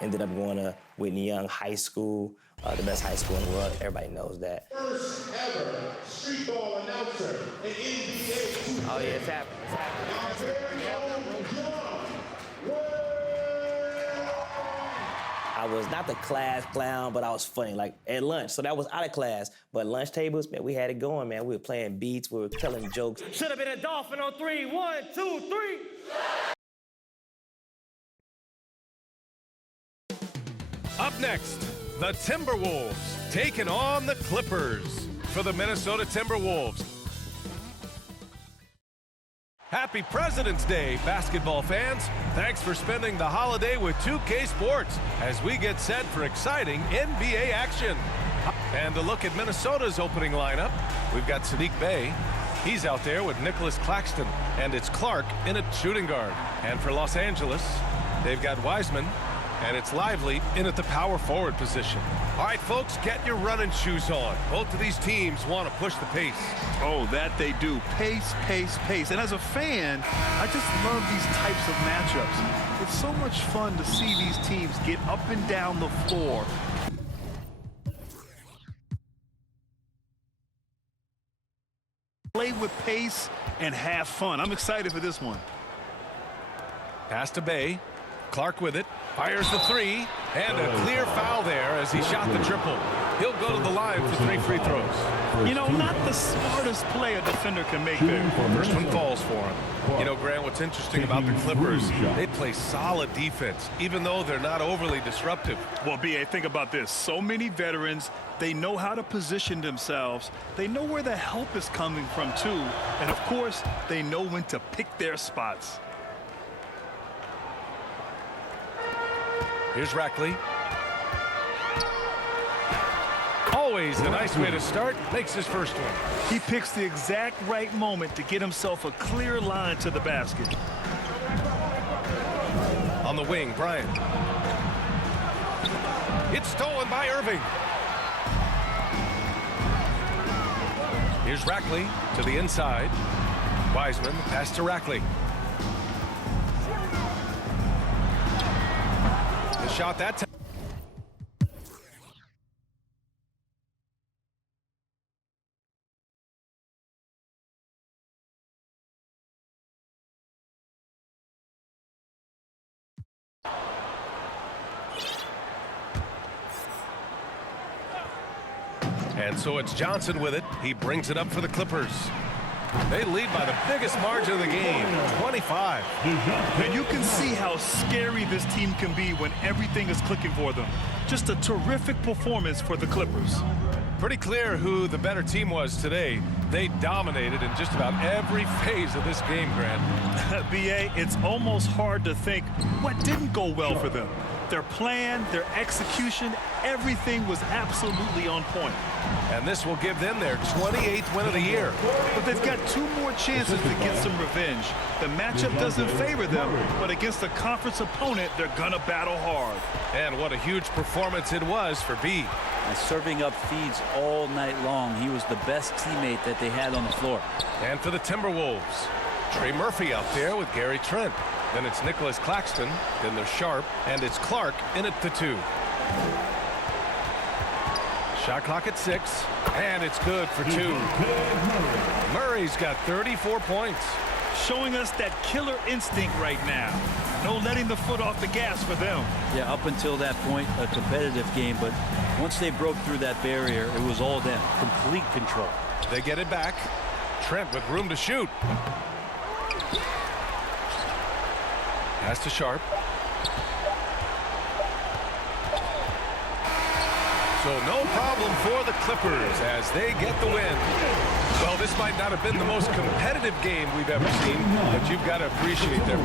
Ended up going to Whitney Young High School, the best high school in the world. Everybody knows that. First ever street ball announcer in NBA. Oh, yeah, it's happening. It's happening. I was not the class clown, but I was funny, like at lunch. So that was out of class. But lunch tables, man, we had it going, man. We were playing beats, we were telling jokes. Should have been a dolphin on 3. 1, 2, 3. Up next, the Timberwolves taking on the Clippers. For the Minnesota Timberwolves, happy President's Day, basketball fans. Thanks for spending the holiday with 2K Sports as we get set for exciting NBA action. And a look at Minnesota's opening lineup. We've got Saddiq Bey. He's out there with Nicholas Claxton, and it's Clark in at shooting guard. And for Los Angeles, they've got Wiseman, and it's Lively in at the power forward position. All right, folks, get your running shoes on. Both of these teams want to push the pace. Oh, that they do. Pace, pace, pace. And as a fan, I just love these types of matchups. It's so much fun to see these teams get up and down the floor. Play with pace and have fun. I'm excited for this one. Pass to Bey. Clark with it. Fires the 3. And a clear foul there as he shot the triple. He'll go to the line for 3 free throws. You know, not the smartest play a defender can make there. First one falls for him. You know, Grant, what's interesting about the Clippers, they play solid defense, even though they're not overly disruptive. Well, B.A., think about this. So many veterans, they know how to position themselves. They know where the help is coming from, too. And, of course, they know when to pick their spots. Here's Rackley. Always a nice way to start. Makes his first one. He picks the exact right moment to get himself a clear line to the basket. On the wing, Bryant. It's stolen by Irving. Here's Rackley to the inside. Wiseman, pass to Rackley. The shot that time. And so it's Johnson with it. He brings it up for the Clippers. They lead by the biggest margin of the game, 25. And you can see how scary this team can be when everything is clicking for them. Just a terrific performance for the Clippers. Pretty clear who the better team was today. They dominated in just about every phase of this game, Grant. B.A., it's almost hard to think what didn't go well for them. Their plan, their execution, everything was absolutely on point. And this will give them their 28th win of the year. But they've got 2 more chances to get some revenge. The matchup doesn't favor them, but against a conference opponent, they're gonna battle hard. And what a huge performance it was for B. And serving up feeds all night long. He was the best teammate that they had on the floor. And for the Timberwolves, Trey Murphy out there with Gary Trent. Then it's Nicholas Claxton, then there's Sharp, and it's Clark in at the 2. Shot clock at 6, and it's good for 2. Murray's got 34 points. Showing us that killer instinct right now. No letting the foot off the gas for them. Yeah, up until that point, a competitive game, but once they broke through that barrier, it was all them. Complete control. They get it back. Trent with room to shoot. Pass to Sharp. So no problem for the Clippers as they get the win. Well, this might not have been the most competitive game we've ever seen, but you've got to appreciate their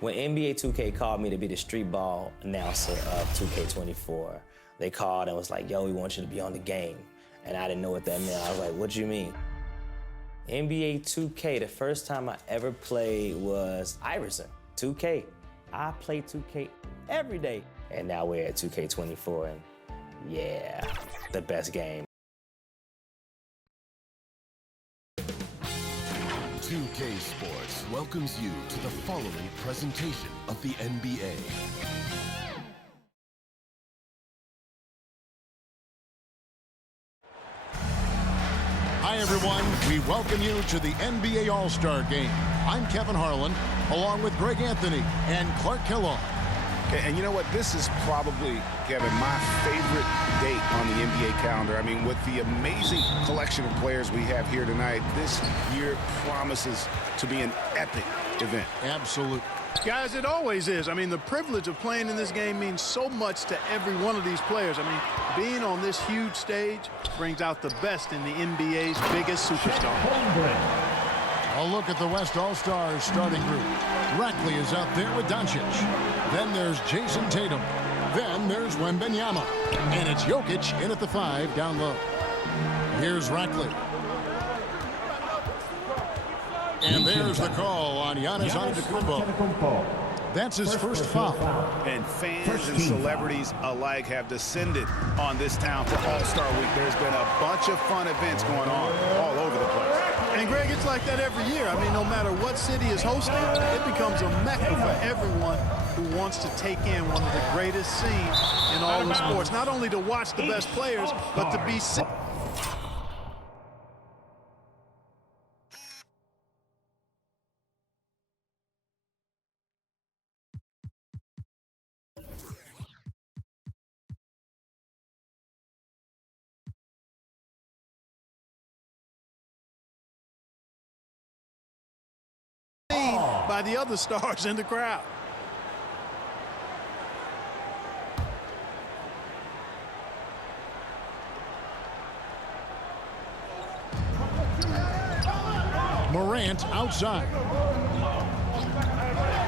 When NBA 2K called me to be the street ball announcer of 2K24, they called and was like, yo, we want you to be on the game. And I didn't know what that meant. I was like, what do you mean? NBA 2K, the first time I ever played was Iverson, 2K. I play 2K every day. And now we're at 2K24, and yeah, the best game. 2K Sports welcomes you to the following presentation of the NBA. Hi, everyone. We welcome you to the NBA All-Star Game. I'm Kevin Harlan, along with Greg Anthony and Clark Kellogg. Okay, and you know what? This is probably, Kevin, my favorite date on the NBA calendar. I mean, with the amazing collection of players we have here tonight, this year promises to be an epic event. Absolutely. Guys, it always is. I mean, the privilege of playing in this game means so much to every one of these players. I mean, being on this huge stage brings out the best in the NBA's biggest superstar. A look at the West All-Stars starting group. Rackley is out there with Doncic. Then there's Jason Tatum. Then there's Wembanyama. And it's Jokic in at the 5 down low. Here's Rackley. And there's the call on Giannis Antetokounmpo. That's his first foul. And fans and celebrities alike have descended on this town for All-Star Week. There's been a bunch of fun events going on all over the place. And, Greg, it's like that every year. I mean, no matter what city is hosting, it becomes a mecca for everyone who wants to take in one of the greatest scenes in all the sports. Not only to watch the best players, but to be... by the other stars in the crowd. Morant outside.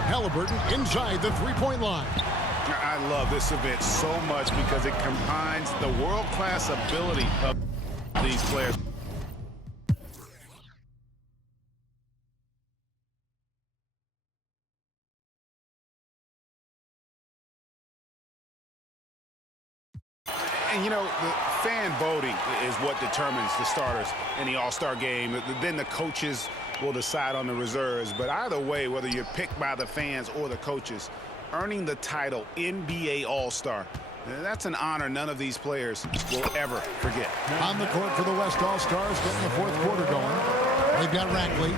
Halliburton inside the three-point line. I love this event so much because it combines the world-class ability of these players. And, you know, the fan voting is what determines the starters in the All-Star game. Then the coaches will decide on the reserves. But either way, whether you're picked by the fans or the coaches, earning the title NBA All-Star, that's an honor none of these players will ever forget. On the court for the West All-Stars, getting the fourth quarter going. They've got Rackley.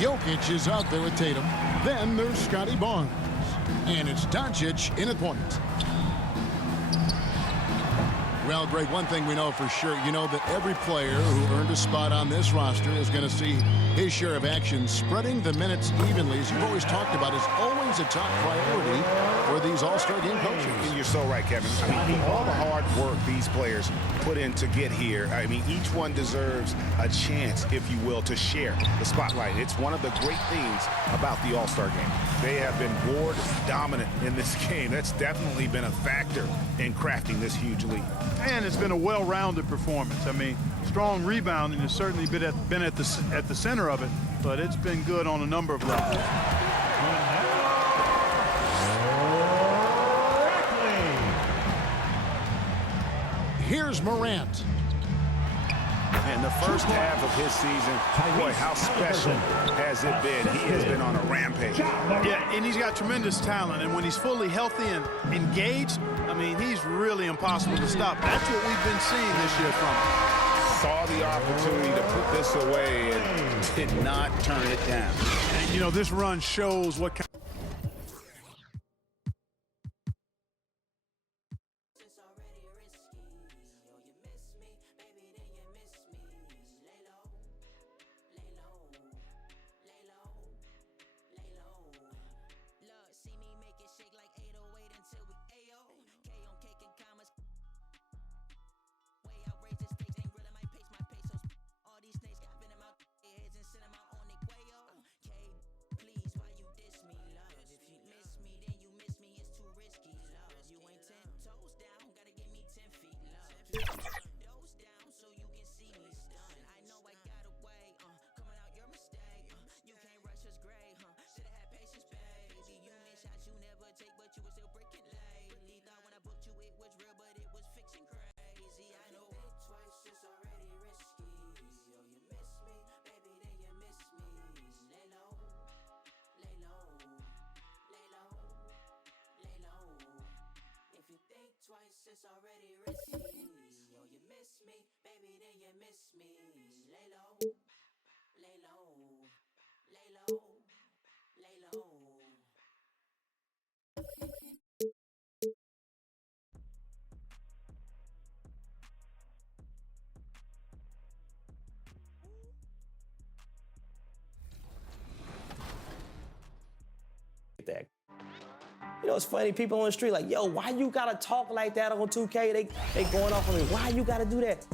Jokic is out there with Tatum. Then there's Scotty Barnes. And it's Doncic in at point. Well, Greg, one thing we know for sure, you know that every player who earned a spot on this roster is going to see his share of action. Spreading the minutes evenly, as you've always talked about, is always a top priority for these All-Star game coaches. And you're so right, Kevin. I mean, all the hard work these players put in to get here, I mean, each one deserves a chance, if you will, to share the spotlight. It's one of the great things about the All-Star game. They have been board dominant in this game. That's definitely been a factor in crafting this huge lead. And it's been a well-rounded performance. I mean, strong rebounding has certainly been at the center of it, but it's been good on a number of levels. Here's Morant. In the first half of his season, boy, how special has it been? He has been on a rampage. Yeah, And he's got tremendous talent. And when he's fully healthy and engaged, I mean, he's really impossible to stop. That's what we've been seeing this year from him. Saw the opportunity to put this away and did not turn it down. And, you know, this run shows what kind it's already risky. Yo, you miss me, baby, then you miss me. Lay low, lay low, lay low, lay low. That. You know, it's funny, people on the street like, yo, why you gotta talk like that on 2K? They going off on me. Why you gotta do that?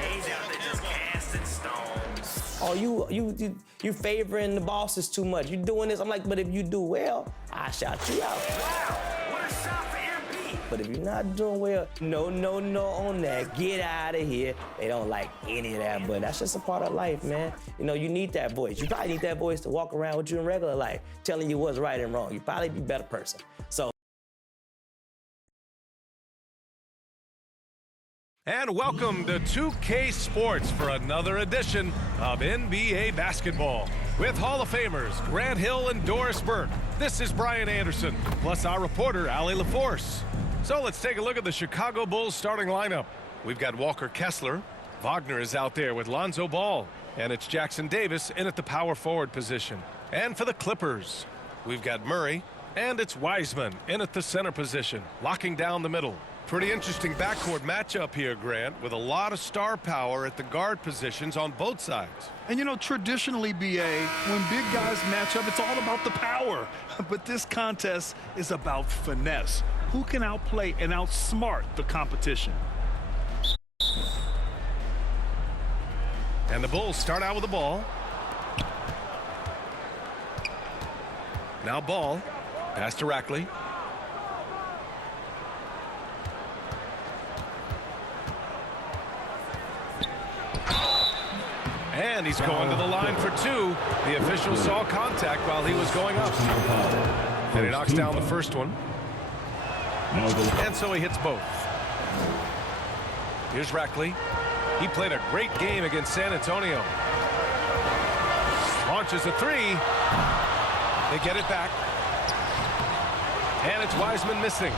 He's out there just casting stones. Oh, you favoring the bosses too much. You doing this. I'm like, but if you do well, I shout you out. Wow, what a shot for MP. But if you're not doing well, no on that. Get out of here. They don't like any of that, but that's just a part of life, man. You know, you need that voice. You probably need that voice to walk around with you in regular life, telling you what's right and wrong. You probably be a better person. So. And welcome to 2K Sports for another edition of NBA basketball. With Hall of Famers Grant Hill and Doris Burke. This is Brian Anderson, plus our reporter, Allie LaForce. So let's take a look at the Chicago Bulls starting lineup. We've got Walker Kessler. Wagner is out there with Lonzo Ball. And it's Jackson Davis in at the power forward position. And for the Clippers, we've got Murray. And it's Wiseman in at the center position, locking down the middle. Pretty interesting backcourt matchup here, Grant, with a lot of star power at the guard positions on both sides. And, you know, traditionally, BA, when big guys match up, it's all about the power. But this contest is about finesse. Who can outplay and outsmart the competition? And the Bulls start out with the ball. Now Ball. Pass to Rackley. And he's going to the line for two. The official saw contact while he was going up. And he knocks down the first one. And so he hits both. Here's Rackley. He played a great game against San Antonio. Launches a three. They get it back. And it's Wiseman missing.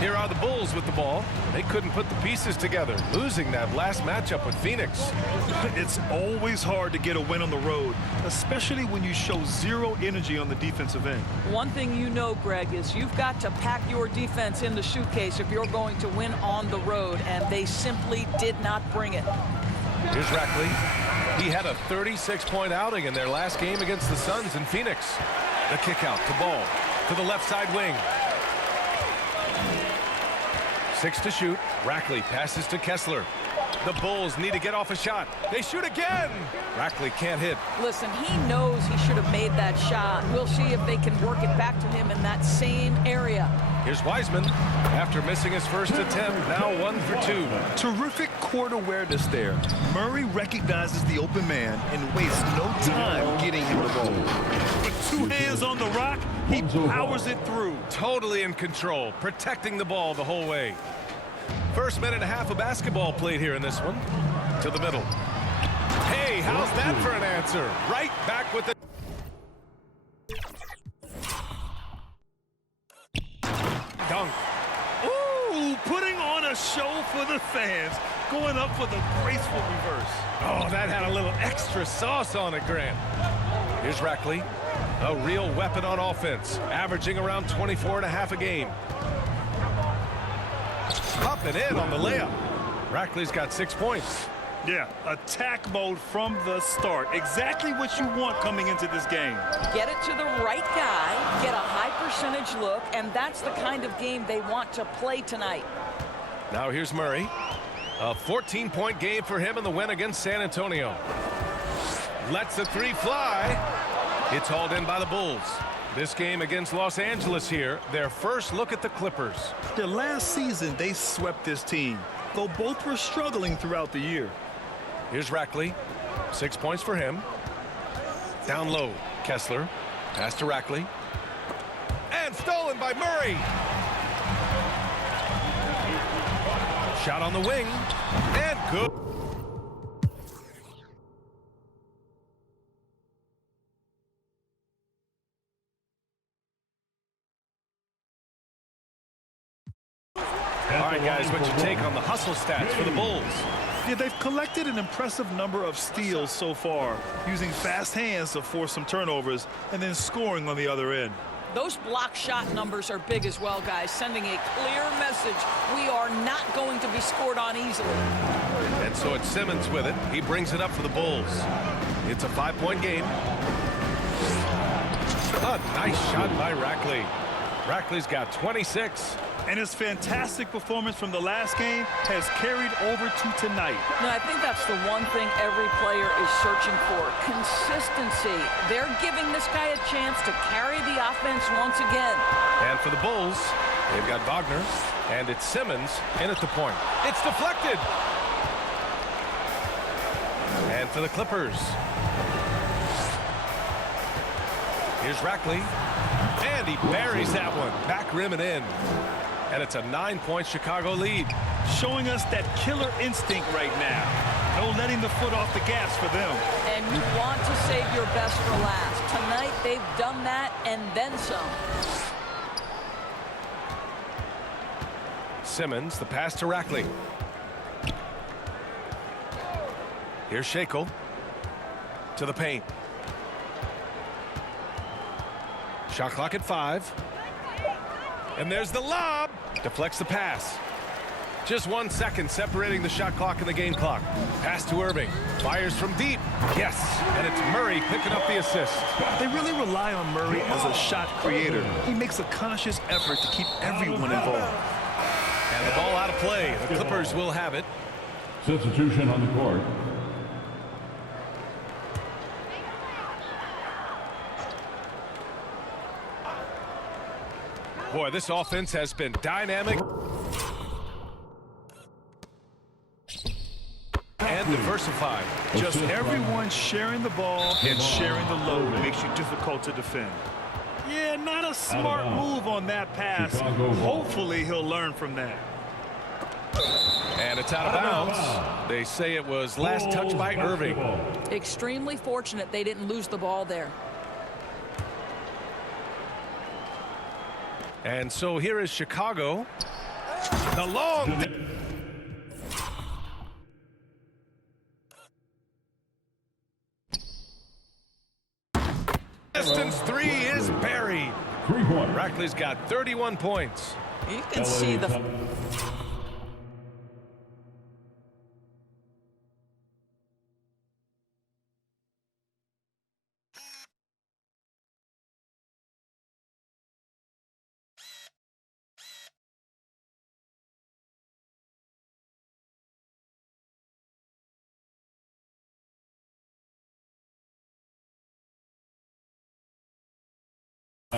Here are the Bulls with the ball. They couldn't put the pieces together, losing that last matchup with Phoenix. It's always hard to get a win on the road, especially when you show zero energy on the defensive end. One thing you know, Greg, is you've got to pack your defense in the suitcase if you're going to win on the road, and they simply did not bring it. Here's Rackley. He had a 36-point outing in their last game against the Suns in Phoenix. The kick out to Ball to the left side wing. 6 to shoot. Rackley passes to Kessler. The Bulls need to get off a shot. They shoot again. Rackley can't hit. Listen, he knows he should have made that shot. We'll see if they can work it back to him in that same area. Here's Wiseman. After missing his first attempt, now 1 for 2. Terrific court awareness there. Murray recognizes the open man and wastes no time getting him the ball. With 2 hands on the rock, he powers it through. Totally in control, protecting the ball the whole way. First minute and a half of basketball played here in this one. To the middle. Hey, how's that for an answer? Right back with it. a show for the fans, going up for the graceful reverse. Oh, that had a little extra sauce on it, Grant. Here's Rackley, a real weapon on offense, averaging around 24.5 a game. Up and in on the layup. Rackley's got 6 points. Yeah, attack mode from the start. Exactly what you want coming into this game. Get it to the right guy, get a high percentage look, and that's the kind of game they want to play tonight. Now here's Murray. A 14-point game for him in the win against San Antonio. Lets the three fly. It's hauled in by the Bulls. This game against Los Angeles here, their first look at the Clippers. The last season, they swept this team, though both were struggling throughout the year. Here's Rackley. 6 points for him. Down low, Kessler. Pass to Rackley. And stolen by Murray. Shot on the wing. And good. All right, guys, what's your take on the hustle stats for the Bulls? Yeah, they've collected an impressive number of steals so far, using fast hands to force some turnovers and then scoring on the other end. Those block shot numbers are big as well, guys, sending a clear message. We are not going to be scored on easily. And so it's Simmons with it. He brings it up for the Bulls. It's a 5-point game. A nice shot by Rackley. Rackley's got 26. And his fantastic performance from the last game has carried over to tonight. No, I think that's the one thing every player is searching for. Consistency. They're giving this guy a chance to carry the offense once again. And for the Bulls, they've got Wagner, and it's Simmons in at the point. It's deflected. And for the Clippers, here's Rackley, and he buries that one. Back rim and in. And it's a 9-point Chicago lead. Showing us that killer instinct right now. No letting the foot off the gas for them. And you want to save your best for last. Tonight, they've done that and then some. Simmons, the pass to Rackley. Here's Shakel to the paint. Shot clock at 5. And there's the lob. Deflects the pass. Just 1 second separating the shot clock and the game clock. Pass to Irving. Fires from deep. Yes. And it's Murray picking up the assist. They really rely on Murray as a shot creator. He makes a conscious effort to keep everyone involved. And the ball out of play. The Clippers will have it. Substitution on the court. Boy, this offense has been dynamic and diversified. Just everyone sharing the ball and sharing the load makes you difficult to defend. Yeah, not a smart move on that pass. Hopefully he'll learn from that. And it's out of bounds. They say it was last touched by Irving. Extremely fortunate they didn't lose the ball there. And so here is Chicago. The long distance three is buried. 3-point. Rackley's got 31 points. You can see the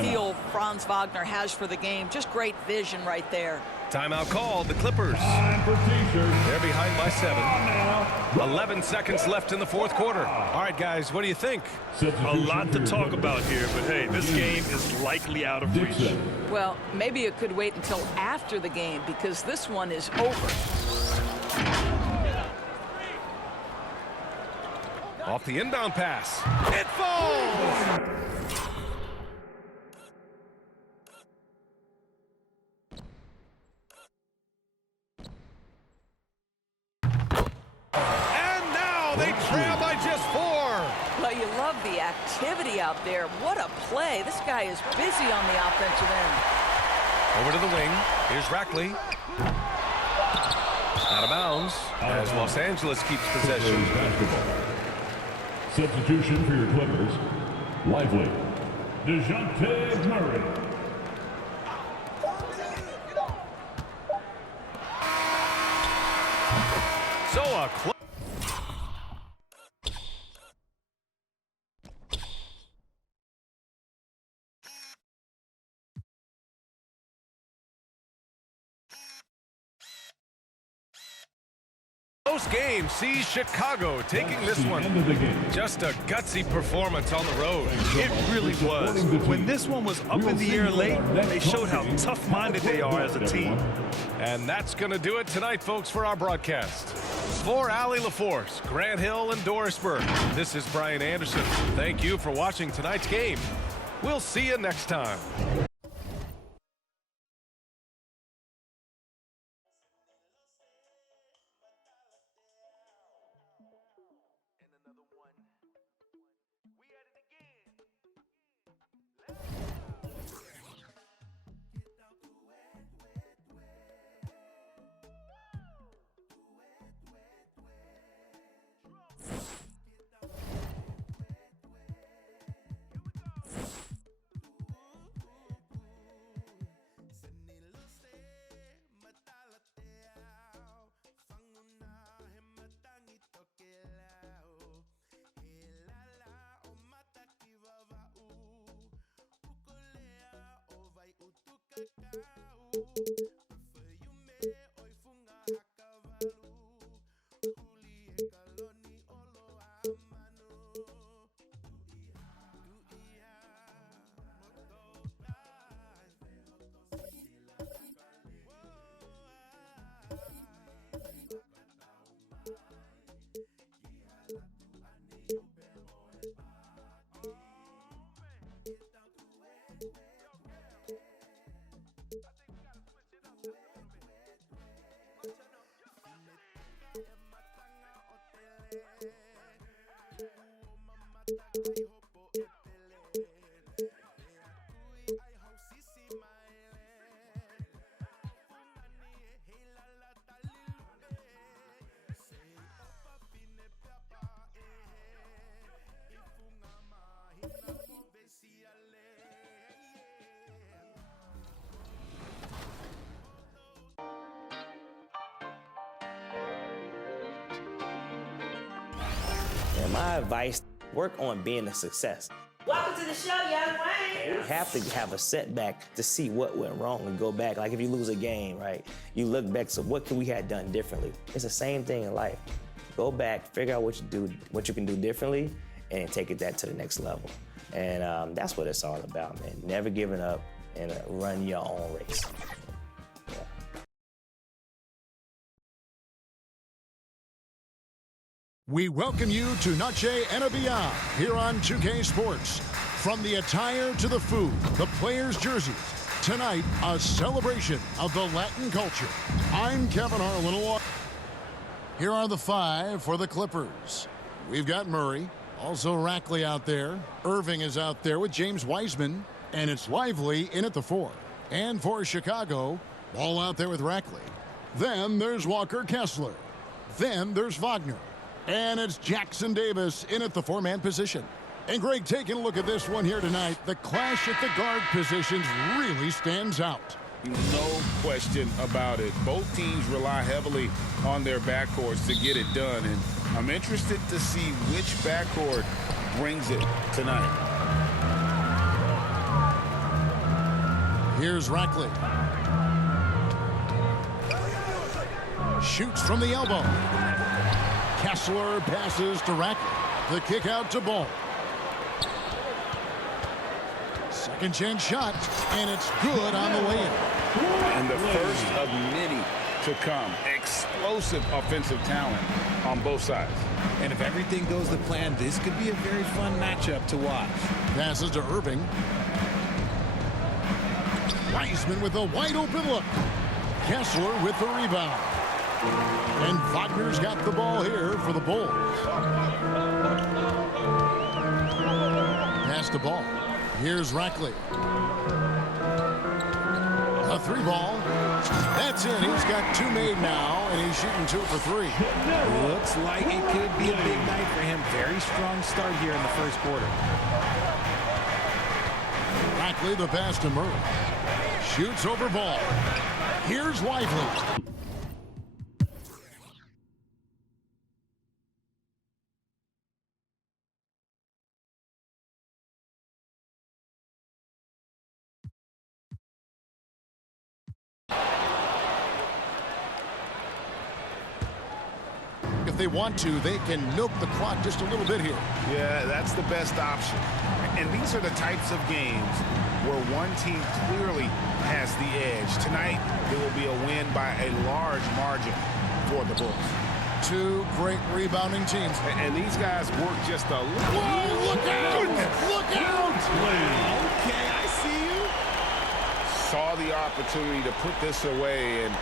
feel Franz Wagner has for the game. Just great vision right there. Timeout called. The Clippers. They're behind by 7. 11 seconds left in the fourth quarter. All right, guys, what do you think? A lot to talk about here, but hey, this game is likely out of reach. Well, maybe it could wait until after the game because this one is over. Off the inbound pass. It falls! you love the activity out there. What a play. This guy is busy on the offensive end. Over to the wing. Here's Rackley. Out of bounds as Los Angeles keeps possession. Substitution for your Clippers. Lively. DeJounte Murray. So a close. Close game sees Chicago taking this one. Just a gutsy performance on the road. It really was. When this one was up in the air late, they showed how tough-minded they are as a team. And that's going to do it tonight, folks, for our broadcast. For Allie LaForce, Grant Hill, and Doris Burke, this is Brian Anderson. Thank you for watching tonight's game. We'll see you next time. And my advice, work on being a success. Welcome to the show, Young Wayne. You have to have a setback to see what went wrong and go back. Like if you lose a game, right? You look back, so what could we have done differently? It's the same thing in life. Go back, figure out what you can do differently, and take it that to the next level. And that's what it's all about, man. Never giving up and run your own race. We welcome you to Noche and Beyond here on 2K Sports. From the attire to the food, the players' jerseys. Tonight, a celebration of the Latin culture. I'm Kevin Harlan. Here are the five for the Clippers. We've got Murray, also Rackley out there. Irving is out there with James Wiseman, and it's Lively in at the four. And for Chicago, Ball out there with Rackley. Then there's Walker Kessler. Then there's Wagner. And it's Jackson Davis in at the four-man position. And Greg, taking a look at this one here tonight, the clash at the guard positions really stands out. No question about it. Both teams rely heavily on their backcourts to get it done. And I'm interested to see which backcourt brings it tonight. Here's Rackley. Shoots from the elbow. Kessler passes to Rackley. The kick out to Ball. Second chance shot, and it's good on the way in. And the first of many to come. Explosive offensive talent on both sides. And if everything goes to plan, this could be a very fun matchup to watch. Passes to Irving. Wiseman with a wide open look. Kessler with the rebound. And Wagner's got the ball here for the Bulls. the ball. Here's Rackley. A 3-ball. That's it. He's got 2 made now, and he's shooting 2 for 3. Looks like it could be a big night for him. Very strong start here in the first quarter. Rackley, the pass to Murray. Shoots over ball. Here's Lively. If they want to, they can milk the clock just a little bit here. Yeah, that's the best option. And these are the types of games where one team clearly has the edge. Tonight, it will be a win by a large margin for the Bulls. 2 great rebounding teams. And these guys work just a little. Whoa, look out! Look out! Okay, I see you. Saw the opportunity to put this away and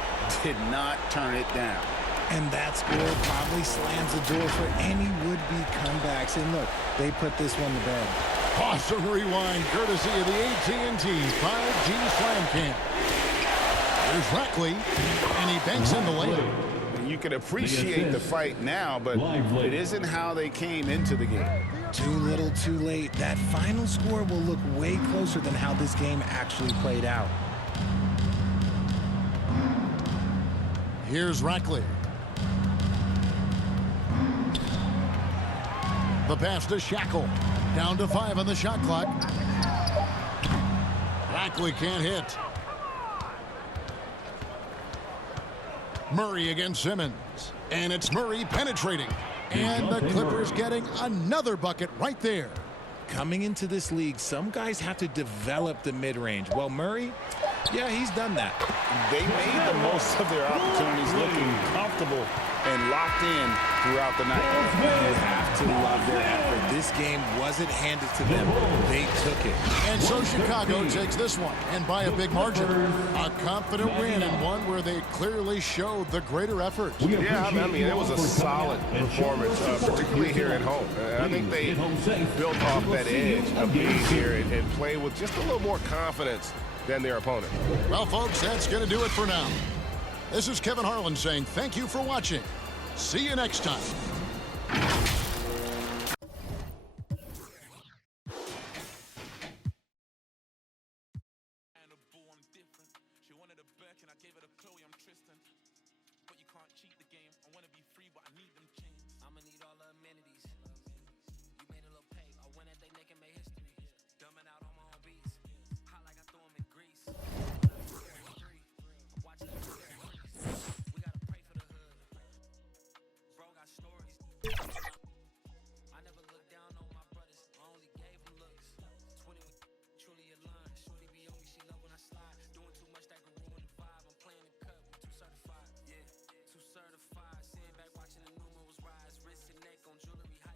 did not turn it down. And that score probably slams the door for any would-be comebacks. And look, they put this one to bed. Awesome rewind, courtesy of the AT&T 5G Slam Camp. There's Rackley, and he banks in the layup. You can appreciate the fight now, but it isn't how they came into the game. Too little, too late. That final score will look way closer than how this game actually played out. Here's Rackley. The pass to Shackle. Down to 5 on the shot clock. Rackley can't hit. Murray against Simmons. And it's Murray penetrating. And the Clippers getting another bucket right there. Coming into this league, some guys have to develop the mid-range. Well, Murray, yeah, he's done that. They made the most of their opportunities, looking comfortable and locked in throughout the night. You have to love their effort. This game wasn't handed to them. They took it. And so Chicago takes this one, and by a big margin. A confident win, and one where they clearly showed the greater effort. Yeah, I mean, it was a solid performance, particularly here at home. I think they built off that edge of being here and play with just a little more confidence than their opponent. Well, folks, that's going to do it for now. This is Kevin Harlan saying thank you for watching. See you next time. I never looked down on my brothers, I only gave them looks. 20 truly aligned, shorty be on me, she love when I slide. Doing too much that can ruin the vibe, I'm playing the cup, too certified, yeah, too certified. Sitting back watching the numerals rise, wrist and neck on jewelry high.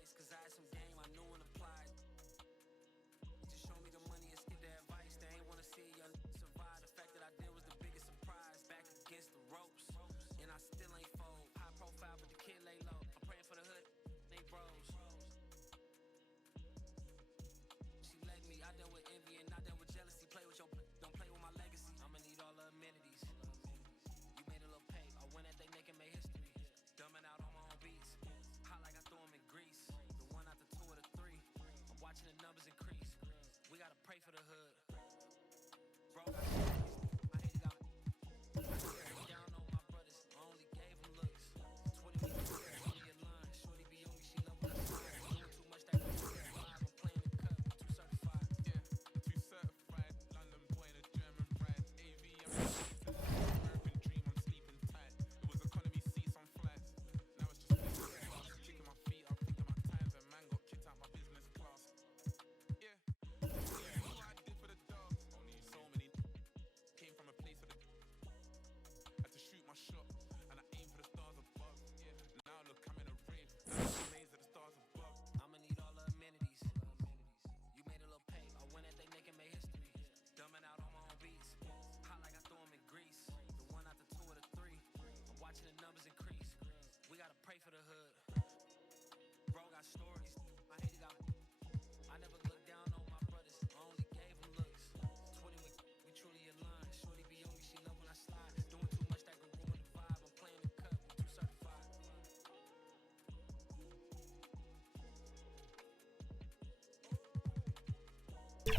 Now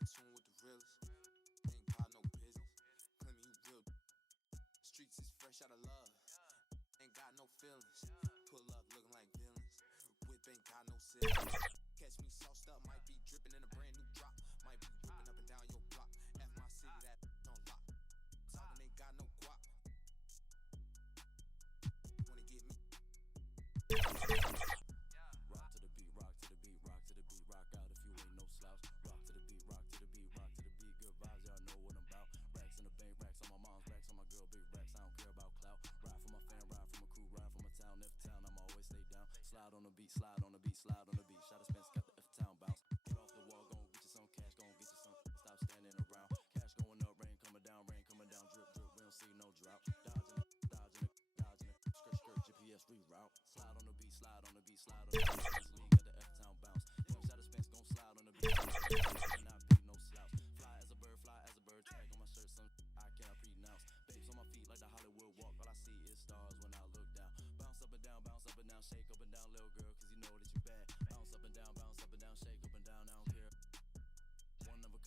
in tune with the realest. Ain't got no business. Claim you real. Streets is fresh out of love. Ain't got no feelings. Pull up looking like villains. Whip ain't got no ceilings. Catch me sauced up, might be dripping in a brand new drop. Might be whipping up and down your block. F my city, that on lock. Talking ain't got no guap. Wanna get me? Rock to the beat, rock to the beat, rock to the beat, rock out if you ain't no slouch. Rock to the beat, rock to the beat, rock to the beat. Good vibes, y'all know what I'm about. Racks in the bank, racks on my mom's, racks on my girl, big racks. I don't care about clout. Ride for my fan, ride for my crew, ride for my town. If town, I'm always stay down. Slide on the beat, slide on the beat, slide on the beat. Shot a Spence, got the F town bounce. Get off the wall, gon' get you some cash, gon' get you some. Stop standing around. Cash going up, rain coming down, drip, drip. We don't see no drought. Dodging it, dodging it, dodging it. Skirt, skirt, GPS reroute. Slide on the beat, slide on the beat, slide on the beat. Spence Lee got the F town bounce. Young shot a Spence, gon' slide on the beat. Cannot be no slouch. Fly as a bird, tag on my shirt, some I cannot pronounce. Babes on my feet like the Hollywood walk. All I see is stars when I look down. Bounce up and down, shake up and down, little girl, cause you know that you bad. Bounce up and down, shake up and down, I don't care. One of a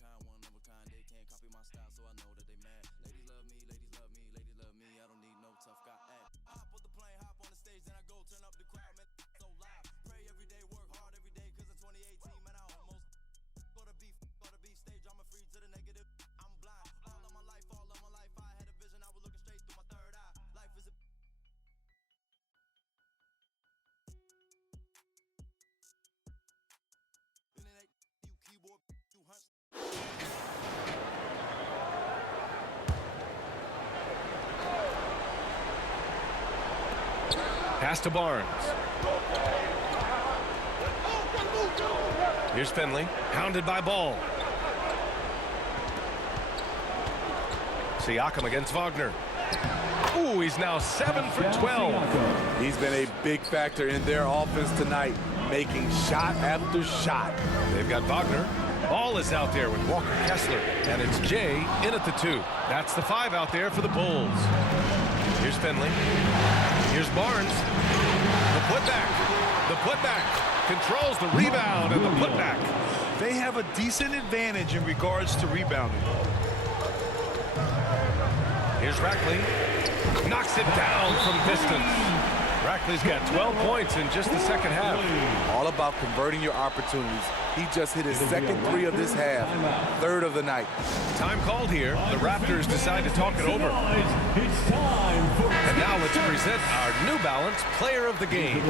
kind, they can't copy my style, so I know that they mad. Ladies love me, ladies love me, ladies love me, I don't need no tough guy act. Hop on the plane, hop on the stage, then I go turn up the crowd, man, so loud. Pray every day, work hard every day, cause in 2018, man, I almost go to beef, stage drama free to the negative. I'm blind, all of my life, I had a vision, I was looking straight through my third eye. Life is a internet, you keyboard, you hunch. Pass to Barnes. Here's Finley, hounded by Ball. Siakam against Wagner. Ooh, he's now 7 for 12. He's been a big factor in their offense tonight, making shot after shot. They've got Wagner. Ball is out there with Walker Kessler, and it's Jay in at the 2. That's the 5 out there for the Bulls. Here's Finley. Here's Barnes. The putback. Controls the rebound and the putback. They have a decent advantage in regards to rebounding. Here's Rackley. Knocks it down from distance. Rackley's got 12 points in just the second half. All about converting your opportunities. He just hit his second 3 of this half, third of the night. Time called here. The Raptors decide to talk it over. And now let's present our New Balance Player of the Game.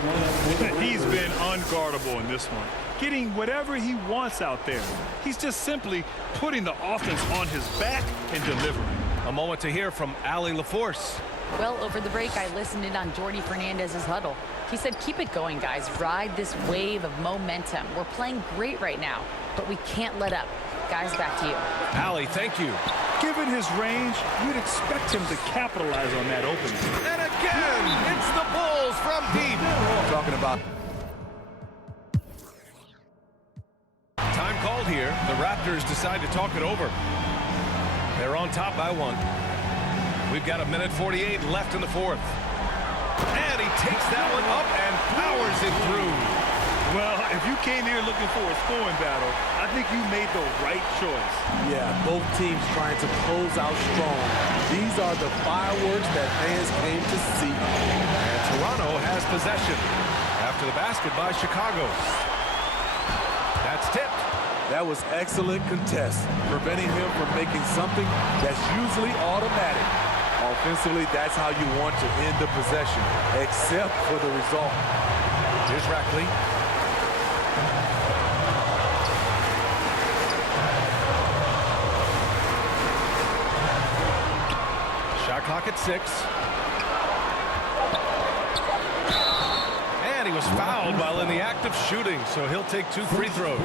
He's been unguardable in this one, getting whatever he wants out there. He's just simply putting the offense on his back and delivering. A moment to hear from Allie LaForce. Well, over the break, I listened in on Jordi Fernandez's huddle. He said, keep it going, guys. Ride this wave of momentum. We're playing great right now, but we can't let up. Guys, back to you. Allie, thank you. Given his range, you'd expect him to capitalize on that opening. And again, it's the Bulls from deep. Talking about time called here. The Raptors decide to talk it over. They're on top by 1. We've got 1:48 left in the 4th. And he takes that one up and powers it through. Well, if you came here looking for a scoring battle, I think you made the right choice. Yeah, both teams trying to close out strong. These are the fireworks that fans came to see. And Toronto has possession after the basket by Chicago. That's tipped. That was excellent contest, preventing him from making something that's usually automatic. Offensively, that's how you want to end the possession, except for the result. Here's Rackley. Shot clock at 6. was fouled while in the act of shooting, so he'll take 2 free throws.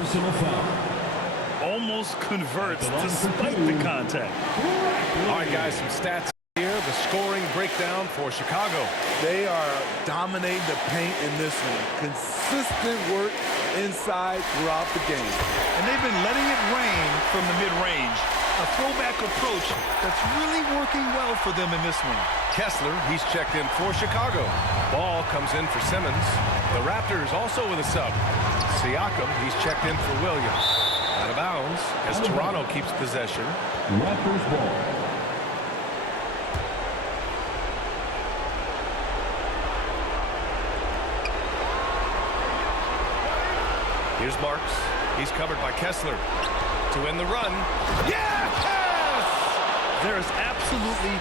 Almost converts despite the contact. All right, guys, some stats here. The scoring breakdown for Chicago. They are dominating the paint in this one. Consistent work inside throughout the game. And they've been letting it rain from the mid-range. A throwback approach that's really working well for them in this one. Kessler, he's checked in for Chicago. Ball comes in for Simmons. The Raptors also with a sub. Siakam, he's checked in for Williams. Out of bounds as Toronto keeps possession. Raptors ball. Here's Marks. He's covered by Kessler. To win the run. Yes! There is absolutely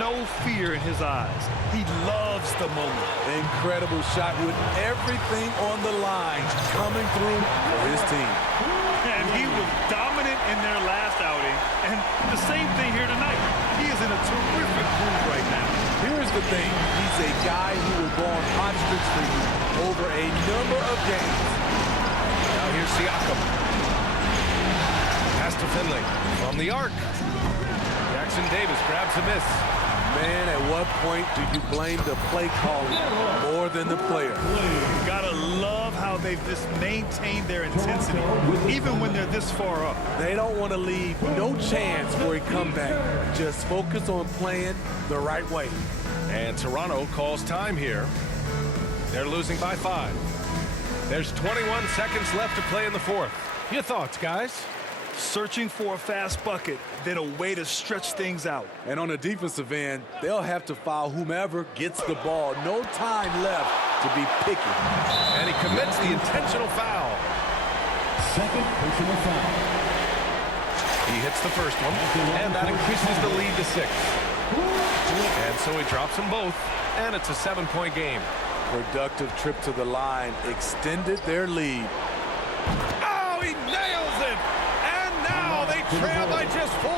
no fear in his eyes. He loves the moment. Incredible shot with everything on the line coming through for his team. And he was dominant in their last outing. And the same thing here tonight. He is in a terrific groove right now. Here's the thing. He's a guy who will go on hot streaks for you over a number of games. Now here's Siakam. Pass to Finley from the arc. Jackson Davis grabs a miss. Man, at what point do you blame the play calling more than the player? You gotta love how they've just maintained their intensity, even when they're this far up. They don't want to leave no chance for a comeback. Just focus on playing the right way. And Toronto calls time here. They're losing by 5. There's 21 seconds left to play in the fourth. Your thoughts, guys? Searching for a fast bucket, then a way to stretch things out. And on the defensive end, they'll have to foul whomever gets the ball. No time left to be picky. And he commits the intentional foul. Second personal foul. He hits the first one, and that increases the lead to 6. And so he drops them both, and it's a 7-point game. Productive trip to the line extended their lead. Oh, he nails it! And now they trail by just 4.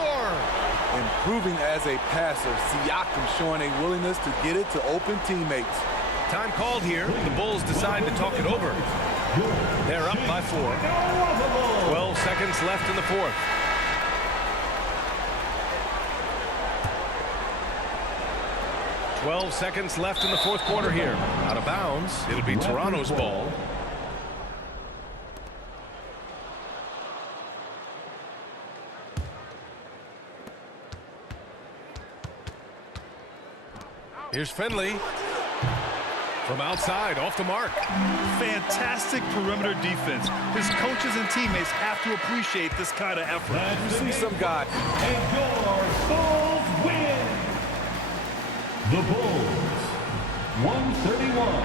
Improving as a passer, Siakam showing a willingness to get it to open teammates. Time called here. The Bulls decide to talk it over. They're up by 4. 12 seconds left in the fourth. "12 seconds left in the fourth quarter here. Out of bounds. It'll be Toronto's ball. Here's Finley. From outside, off the mark. Fantastic perimeter defense. His coaches and teammates have to appreciate this kind of effort. You see some guy. And your Bulls win. The Bulls, 131.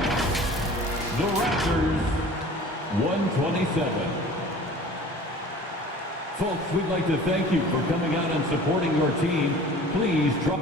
The Raptors, 127. Folks, we'd like to thank you for coming out and supporting your team. Please drop...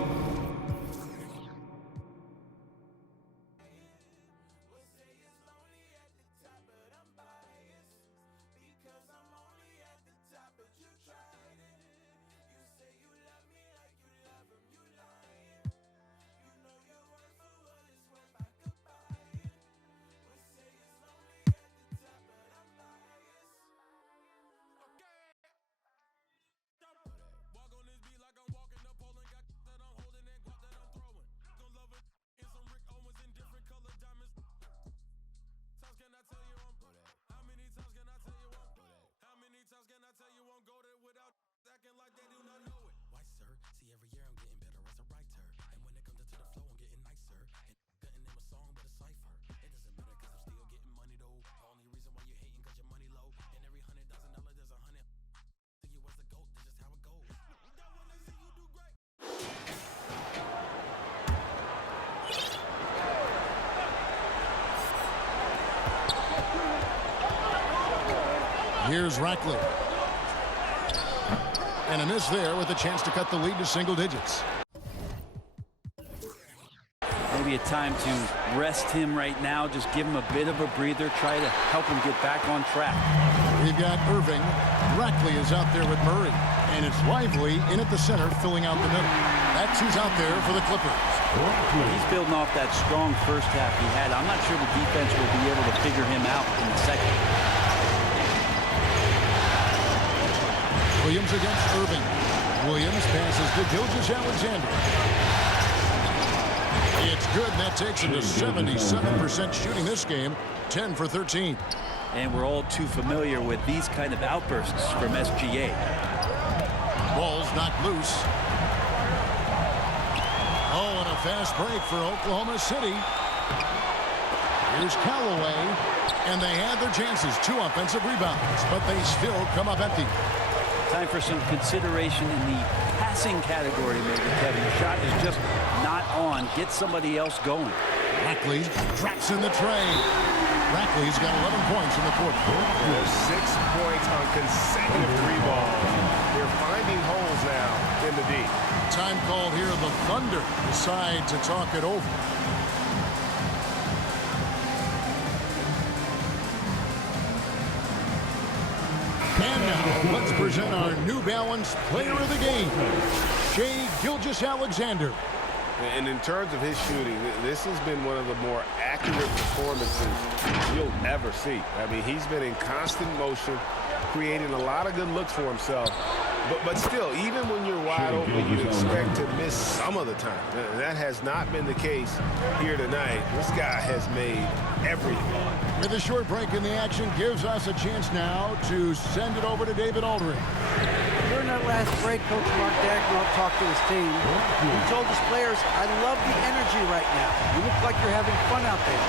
Here's Ratcliffe. And a miss there with a chance to cut the lead to single digits. Maybe a time to rest him right now. Just give him a bit of a breather. Try to help him get back on track. We've got Irving. Ratcliffe is out there with Murray. And it's Lively in at the center, filling out the middle. That's who's out there for the Clippers. He's building off that strong first half he had. I'm not sure the defense will be able to figure him out in the second. Williams against Irving. Williams passes to Gilgeous-Alexander. It's good, and that takes him to 77% shooting this game, 10 for 13. And we're all too familiar with these kind of outbursts from SGA. Ball's knocked loose. Oh, and a fast break for Oklahoma City. Here's Callaway, and they had their chances. 2 offensive rebounds, but they still come up empty. Time for some consideration in the passing category, maybe, Kevin. The shot is just not on. Get somebody else going. Rackley drops in the tray. Rackley's got 11 points in the quarter. 6 points on consecutive 3 balls. They're finding holes now in the D. Time called here. The Thunder decide to talk it over. And now, let's present our New Balance Player of the Game, Shai Gilgeous-Alexander. And in terms of his shooting, this has been one of the more accurate performances you'll ever see. I mean, he's been in constant motion, creating a lot of good looks for himself. But still, even when you're wide open, you expect to miss some of the time. That has not been the case here tonight. This guy has made everything. With a short break in the action, gives us a chance now to send it over to David Aldridge. During that last break, Coach Mark Daigneault talked to his team. He told his players, I love the energy right now. You look like you're having fun out there.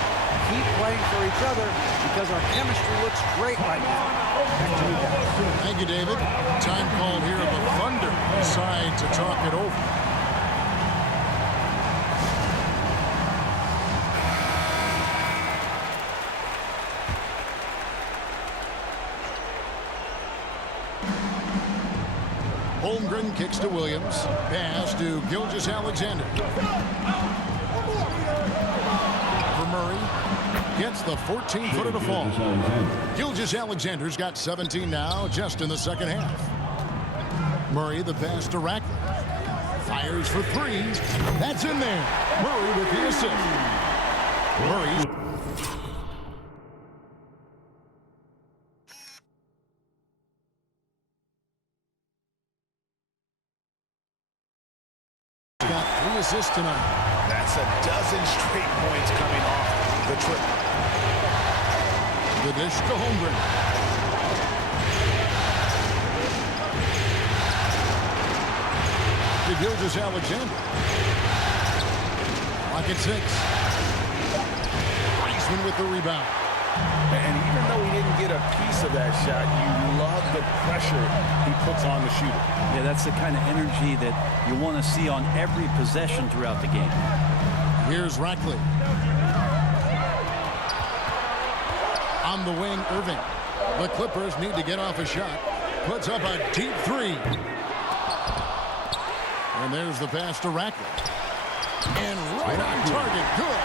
Keep playing for each other because our chemistry looks great right now. Back to you guys. Thank you, David. Time called here. The Thunder decide to talk it over. Holmgren kicks to Williams. Pass to Gilgeous-Alexander. For Murray. Gets the 14-footer to fall. Gilgeous-Alexander's got 17 now, just in the second half. Murray, the pass to Rackley. Fires for 3. That's in there. Murray with the assist. Murray. Got 3 assists tonight. That's a dozen straight points coming off the triple. The dish to Holmgren. To Gilgeous-Alexander. Lock at 6. Iceman with the rebound. And even though he didn't get a piece of that shot, you love the pressure he puts on the shooter. Yeah, that's the kind of energy that you want to see on every possession throughout the game. Here's Rackley. On the wing, Irving. The Clippers need to get off a shot. Puts up a deep 3. And there's the pass to Rackley. And right on target. Good.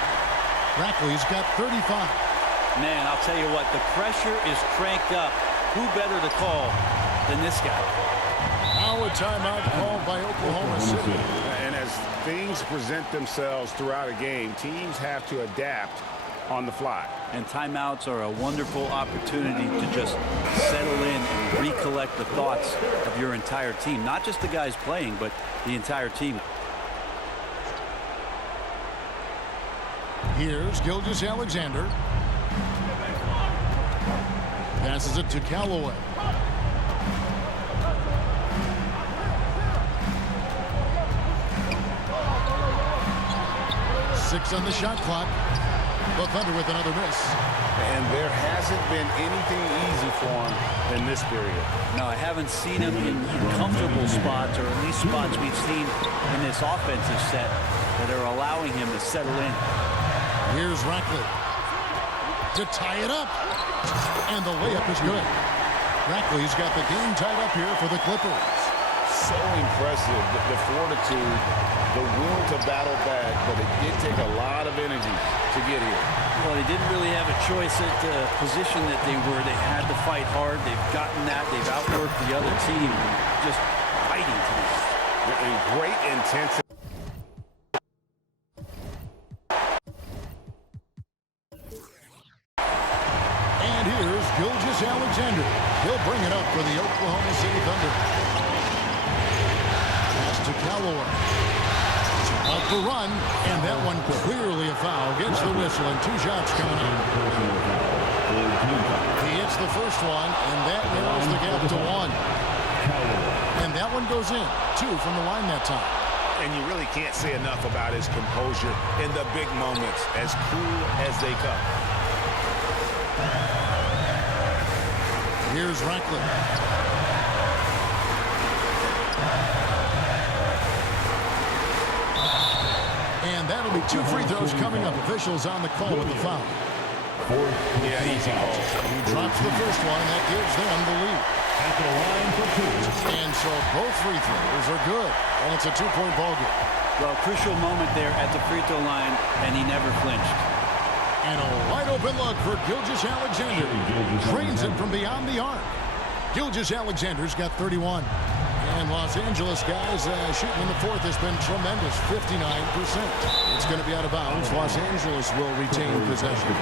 Rackley's got 35. Man, I'll tell you what, the pressure is cranked up. Who better to call than this guy? Now a timeout called by Oklahoma City. And as things present themselves throughout a game, teams have to adapt on the fly. And timeouts are a wonderful opportunity to just settle in and recollect the thoughts of your entire team. Not just the guys playing, but the entire team. Here's Gilgeous-Alexander. Passes it to Callaway. Six on the shot clock. The Thunder with another miss. And there hasn't been anything easy for him in this period. No, I haven't seen him in comfortable spots, or at least spots we've seen in this offensive set that are allowing him to settle in. Here's Rackley to tie it up. And the layup is good. Rackley's got the game tied up here for the Clippers. So impressive, the fortitude, the will to battle back, but it did take a lot of energy to get here. Well, they didn't really have a choice at the position that they were. They had to fight hard. They've gotten that. They've outworked the other team, just fighting to this. And great intensity. And here's Gilgeous Alexander. He'll bring it up for the Oklahoma City Thunder. Pass to Callaway. Off the run, and that one clearly a foul. Gets the whistle, and 2 shots coming in. He hits the first one, and that narrows the gap to 1. And that one goes in. 2 from the line that time. And you really can't say enough about his composure in the big moments, as cool as they come. Here's Ratcliffe. And that'll be 2 free throws coming up. Officials on the call with the foul. Yeah, easy call. He drops the first one, and that gives them the lead. At the line for 2. And so both free throws are good. And it's a 2-point ball game. Well, crucial moment there at the free throw line, and he never flinched. And a wide open look for Gilgeous Alexander. Trains it from beyond the arc. Gilgeous Alexander's got 31. And Los Angeles guys shooting in the fourth has been tremendous, 59%. It's going to be out of bounds. Los Angeles will retain possession.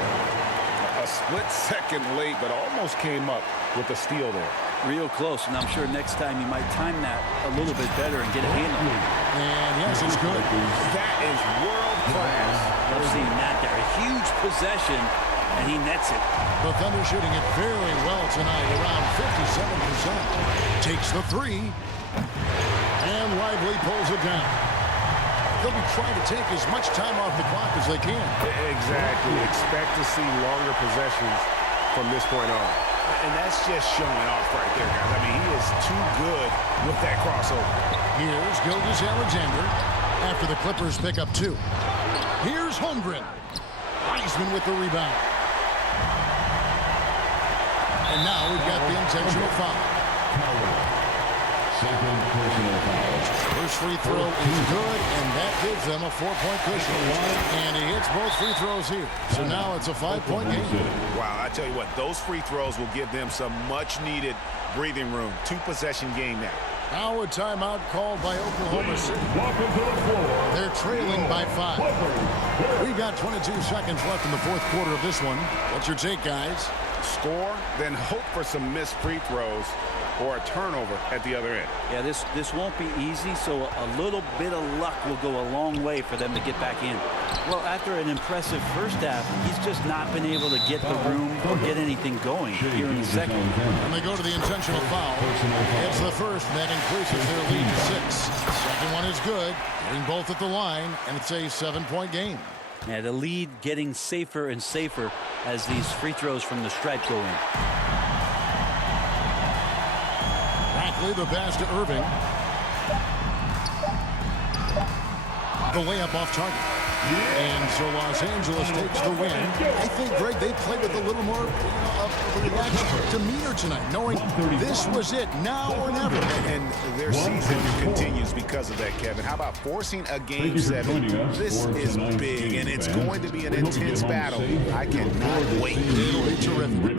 A split second late, but almost came up with a steal there. Real close, and I'm sure next time he might time that a little bit better and get a handle. And yes, it's good. That is world class. Love seeing that there. A huge possession, and he nets it. The Thunder shooting it very well tonight, around 57%. Takes the 3. And Lively pulls it down. They'll be trying to take as much time off the clock as they can. Exactly. Expect to see longer possessions from this point on. And that's just showing off right there, guys. I mean, he is too good with that crossover. Here's Gilgeous Alexander after the Clippers pick up 2. Here's Holmgren. Wiseman with the rebound. And now we've got the intentional foul. Second personal foul. First free throw is good, and that gives them a 4-point cushion. And he hits both free throws here. So now it's a 5-point game. Wow, I tell you what, those free throws will give them some much-needed breathing room. 2-possession game now. Now a timeout called by Oklahoma City. Welcome to the floor. They're trailing by 5. We've got 22 seconds left in the fourth quarter of this one. What's your take, guys? Score, then hope for some missed free throws or a turnover at the other end. Yeah, this won't be easy, so a little bit of luck will go a long way for them to get back in. Well, after an impressive first half, he's just not been able to get the room or get anything going here in the second. And they go to the intentional foul. It's the first, and that increases their lead to 6. Second one is good, getting both at the line, and it's a 7-point game. Yeah, the lead getting safer and safer as these free throws from the stretch go in. Rackley, the pass to Irving. The layup off target. And so Los Angeles takes the win. I think, Greg, they played with a little more relaxed demeanor tonight, knowing this was it, now or never. And their season continues because of that, Kevin. How about forcing a Game 7? This is big, and it's going to be an intense battle. I cannot wait. It'll be terrific.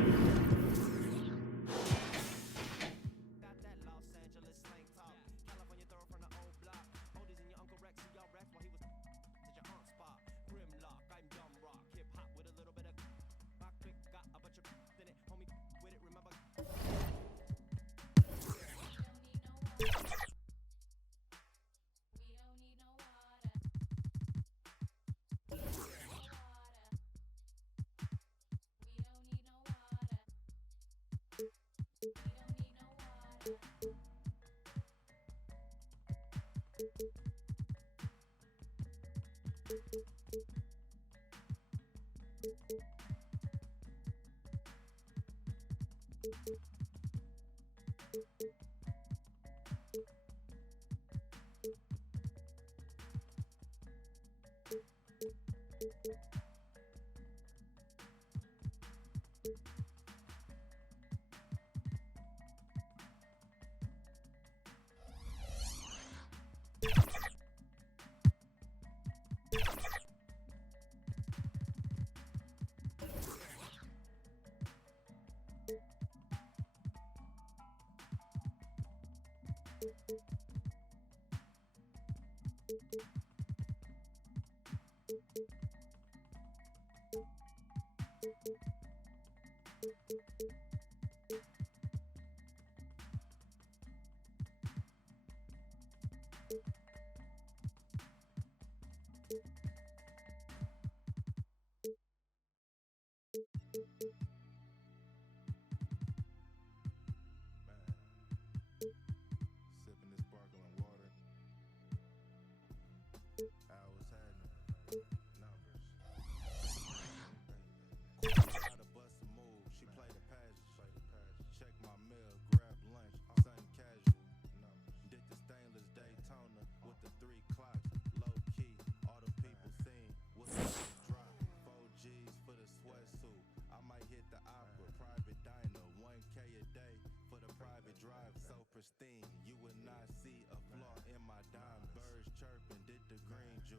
drive so pristine. You would not see a flaw in my diamond. Birds chirping, did the green juice.